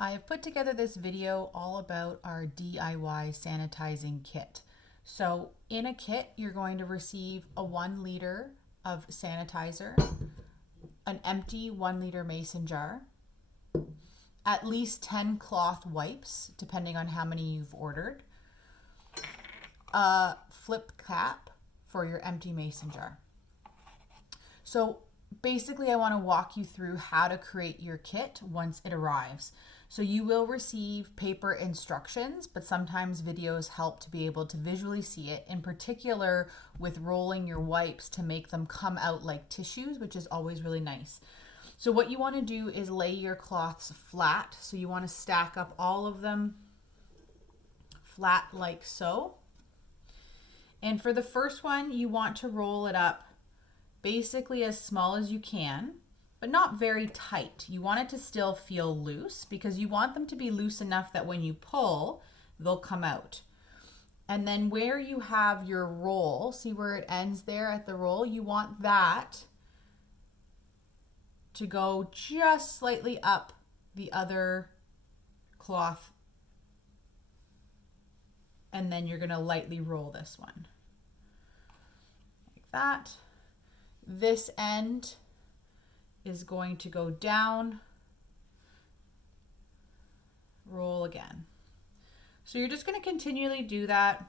I have put together this video all about our DIY sanitizing kit. So in a kit, you're going to receive a 1 liter of sanitizer, an empty 1 liter mason jar, at least 10 cloth wipes, depending on how many you've ordered, a flip cap for your empty mason jar. So basically, I want to walk you through how to create your kit once it arrives. So you will receive paper instructions, but sometimes videos help to be able to visually see it, in particular with rolling your wipes to make them come out like tissues, which is always really nice. So what you want to do is lay your cloths flat. So you want to stack up all of them flat like so. And for the first one, you want to roll it up basically as small as you can, but not very tight. You want it to still feel loose because you want them to be loose enough that when you pull, they'll come out. And then where you have your roll, see where it ends there at the roll, you want that to go just slightly up the other cloth. And then you're gonna lightly roll this one like that. This end is going to go down, roll again. So you're just going to continually do that.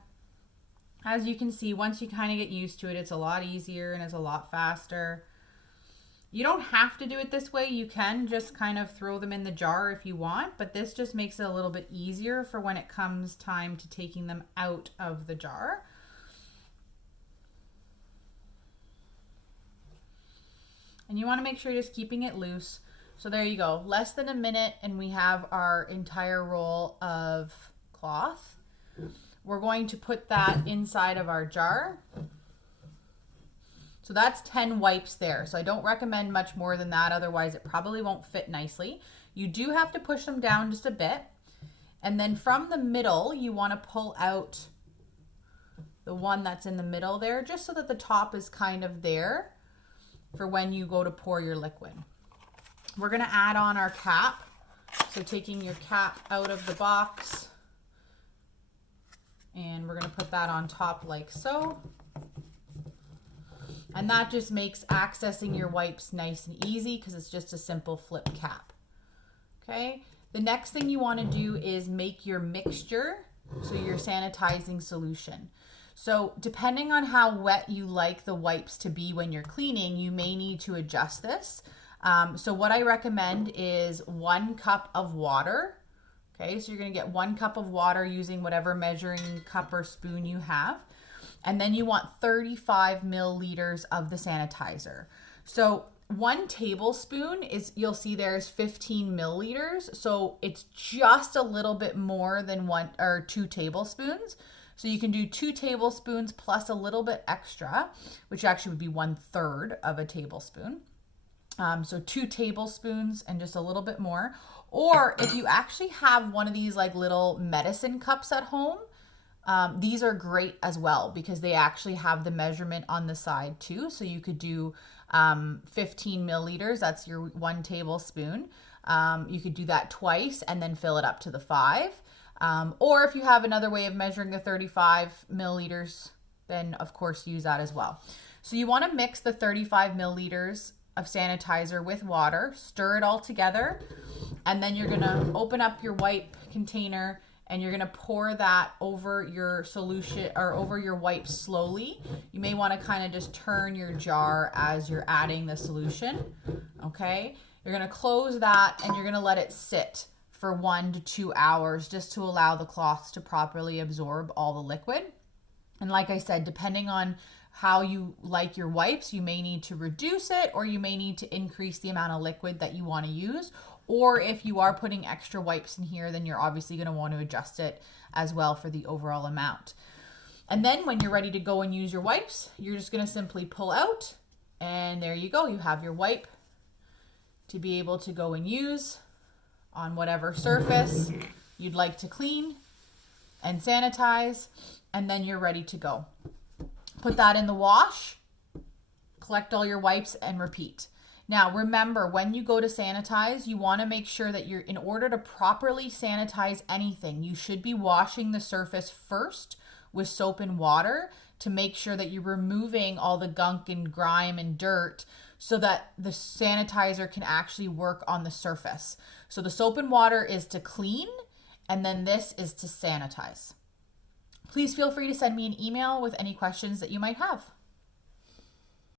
As you can see, once you kind of get used to it, it's a lot easier and it's a lot faster. You don't have to do it this way. You can just kind of throw them in the jar if you want, but this just makes it a little bit easier for when it comes time to taking them out of the jar. And you want to make sure you're just keeping it loose. So there you go, less than a minute and we have our entire roll of cloth. We're going to put that inside of our jar. So that's 10 wipes there. So I don't recommend much more than that, otherwise it probably won't fit nicely. You do have to push them down just a bit. And then from the middle, you want to pull out the one that's in the middle there, just so that the top is kind of there for when you go to pour your liquid. We're gonna add on our cap. So taking your cap out of the box, and we're gonna put that on top like so. And that just makes accessing your wipes nice and easy because it's just a simple flip cap. Okay, the next thing you wanna do is make your mixture, so your sanitizing solution. So depending on how wet you like the wipes to be when you're cleaning, you may need to adjust this. So what I recommend is 1 cup of water. Okay, so you're gonna get 1 cup of water using whatever measuring cup or spoon you have. And then you want 35 milliliters of the sanitizer. So 1 tablespoon is, you'll see there's 15 milliliters. So it's just a little bit more than 2 tablespoons. So you can do 2 tablespoons plus a little bit extra, which actually would be 1/3 of a tablespoon. So 2 tablespoons and just a little bit more. Or if you actually have one of these like little medicine cups at home, these are great as well because they actually have the measurement on the side too. So you could do 15 milliliters, that's your 1 tablespoon. You could do that twice and then fill it up to the 5. Or if you have another way of measuring the 35 milliliters, then of course use that as well. So you want to mix the 35 milliliters of sanitizer with water, stir it all together, and then you're going to open up your wipe container and you're going to pour that over your solution or over your wipes slowly. You may want to kind of just turn your jar as you're adding the solution. Okay, you're going to close that and you're going to let it sit for 1 to 2 hours just to allow the cloths to properly absorb all the liquid. And like I said, depending on how you like your wipes, you may need to reduce it or you may need to increase the amount of liquid that you want to use. Or if you are putting extra wipes in here, then you're obviously going to want to adjust it as well for the overall amount. And then when you're ready to go and use your wipes, you're just going to simply pull out and there you go. You have your wipe to be able to go and use on whatever surface you'd like to clean and sanitize, and then you're ready to go. Put that in the wash, collect all your wipes and repeat. Now, remember, when you go to sanitize, you want to make sure that in order to properly sanitize anything, you should be washing the surface first with soap and water to make sure that you're removing all the gunk and grime and dirt so that the sanitizer can actually work on the surface. So the soap and water is to clean, and then this is to sanitize. Please feel free to send me an email with any questions that you might have.